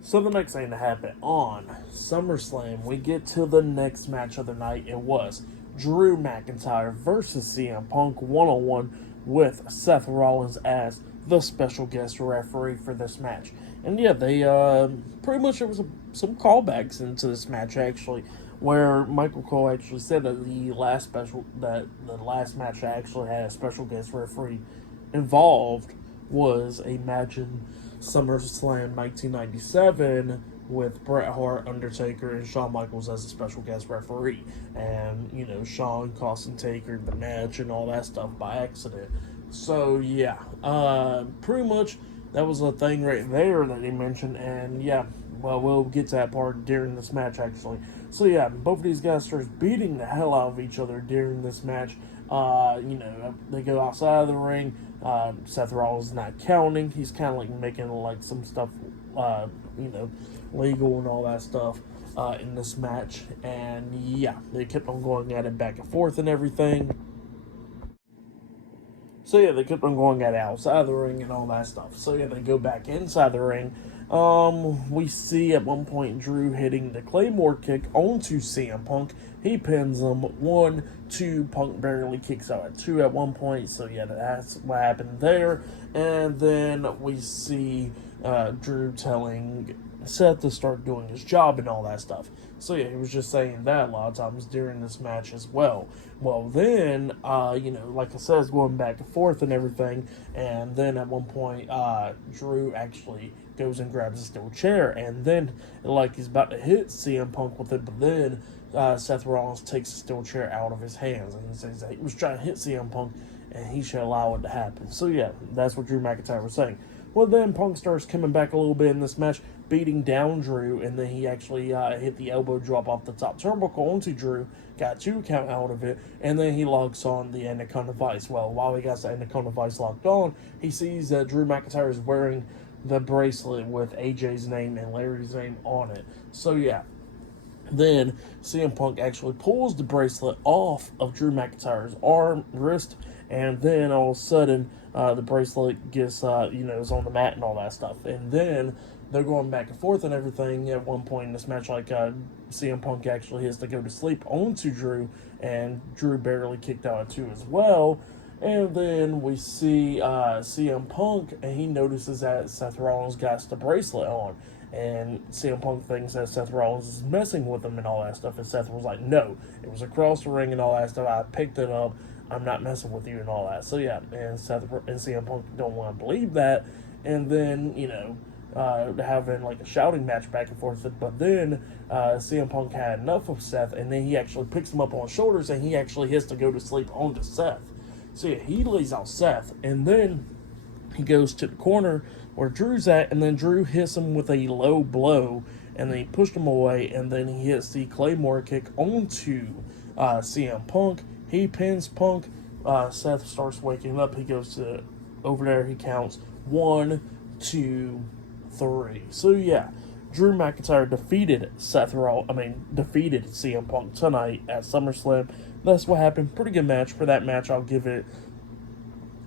So the next thing to happen on SummerSlam, we get to the next match of the night. It was Drew McIntyre versus CM Punk one-on-one with Seth Rollins as the special guest referee for this match. And yeah, they pretty much there was some callbacks into this match actually, where Michael Cole actually said that the last match that actually had a special guest referee involved was a match in SummerSlam 1997 with Bret Hart, Undertaker, and Shawn Michaels as a special guest referee. And, Shawn costing Taker the match and all that stuff by accident. So, yeah, pretty much that was a thing right there that he mentioned. And, yeah, well, we'll get to that part during this match, actually. So, yeah, both of these guys start beating the hell out of each other during this match. They go outside of the ring. Seth Rollins is not counting. He's kind of like making like some stuff, legal and all that stuff in this match. And yeah, they kept on going at it back and forth and everything. So yeah, they kept on going at it outside the ring and all that stuff. So yeah, they go back inside the ring. We see at one point Drew hitting the Claymore kick onto CM Punk. He pins him 1, 2. Punk barely kicks out at 2 at one point. So yeah, that's what happened there. And then we see Drew telling Seth to start doing his job and all that stuff. So yeah, he was just saying that a lot of times during this match as well. Well, then, like I said, it's going back and forth and everything. And then at one point, Drew actually goes and grabs a steel chair. And then, like he's about to hit CM Punk with it, but then Seth Rollins takes the steel chair out of his hands. And he says that he was trying to hit CM Punk, and he should allow it to happen. So yeah, that's what Drew McIntyre was saying. Well, then Punk starts coming back a little bit in this match, beating down Drew, and then he actually hit the elbow drop off the top turnbuckle onto Drew, got 2 count out of it, and then he locks on the Anaconda Vice. Well, while he got the Anaconda Vice locked on, he sees that Drew McIntyre is wearing the bracelet with AJ's name and Larry's name on it. So yeah, then CM Punk actually pulls the bracelet off of Drew McIntyre's wrist, and then all of a sudden, the bracelet gets, is on the mat and all that stuff. And then they're going back and forth and everything. At one point in this match, CM Punk actually has to go to sleep onto Drew, and Drew barely kicked out at 2 as well. And then we see CM Punk, and he notices that Seth Rollins got the bracelet on. And CM Punk thinks that Seth Rollins is messing with him and all that stuff. And Seth was like, no, it was across the ring and all that stuff. I picked it up. I'm not messing with you and all that. So yeah, and Seth and CM Punk don't want to believe that. And then, having like a shouting match back and forth. But then CM Punk had enough of Seth, and then he actually picks him up on his shoulders, and he actually has to go to sleep onto Seth. So yeah, he lays out Seth, and then he goes to the corner where Drew's at, and then Drew hits him with a low blow, and then he pushed him away, and then he hits the Claymore kick onto CM Punk. He pins Punk. Seth starts waking up. He goes to over there. He counts 1, 2, 3. So yeah, Drew McIntyre defeated defeated CM Punk tonight at SummerSlam. That's what happened. Pretty good match. For that match, I'll give it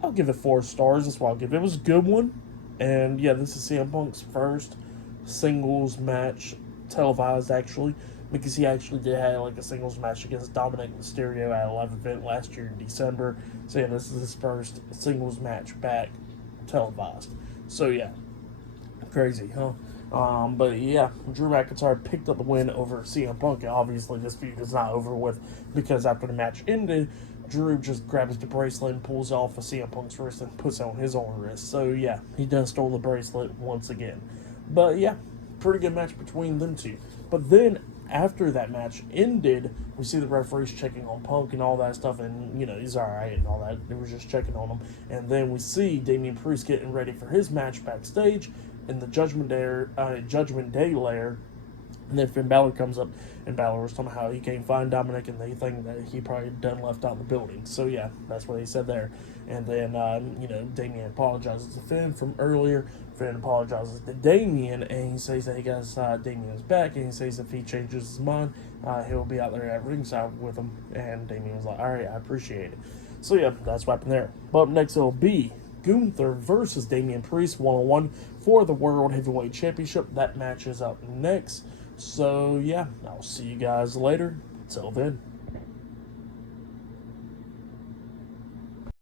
4 stars. That's what I'll give it. It was a good one. And yeah, this is CM Punk's first singles match televised, actually, because he actually did have like a singles match against Dominic Mysterio at a live event last year in December. So yeah, this is his first singles match back televised. So yeah, crazy, huh? But yeah, Drew McIntyre picked up the win over CM Punk. And obviously, this feud is not over with, because after the match ended, Drew just grabs the bracelet and pulls it off of CM Punk's wrist and puts it on his own wrist. So yeah, he does stole the bracelet once again. But yeah, pretty good match between them two. But then after that match ended, we see the referees checking on Punk and all that stuff, and he's alright and all that. They were just checking on him. And then we see Damian Priest getting ready for his match backstage in the Judgment Day lair. And then Finn Balor comes up, and Balor was talking about how he can't find Dominic, and they think that he probably done left out the building. So yeah, that's what he said there. And then Damian apologizes to Finn from earlier. Finn apologizes to Damian, and he says that he got Damian's back, and he says if he changes his mind, he'll be out there at ringside with him. And Damian was like, all right, I appreciate it. So yeah, that's what happened there. But up next it'll be Gunther versus Damian Priest 1-on-1 for the World Heavyweight Championship. That match is up next. So, yeah, I'll see you guys later. Till then.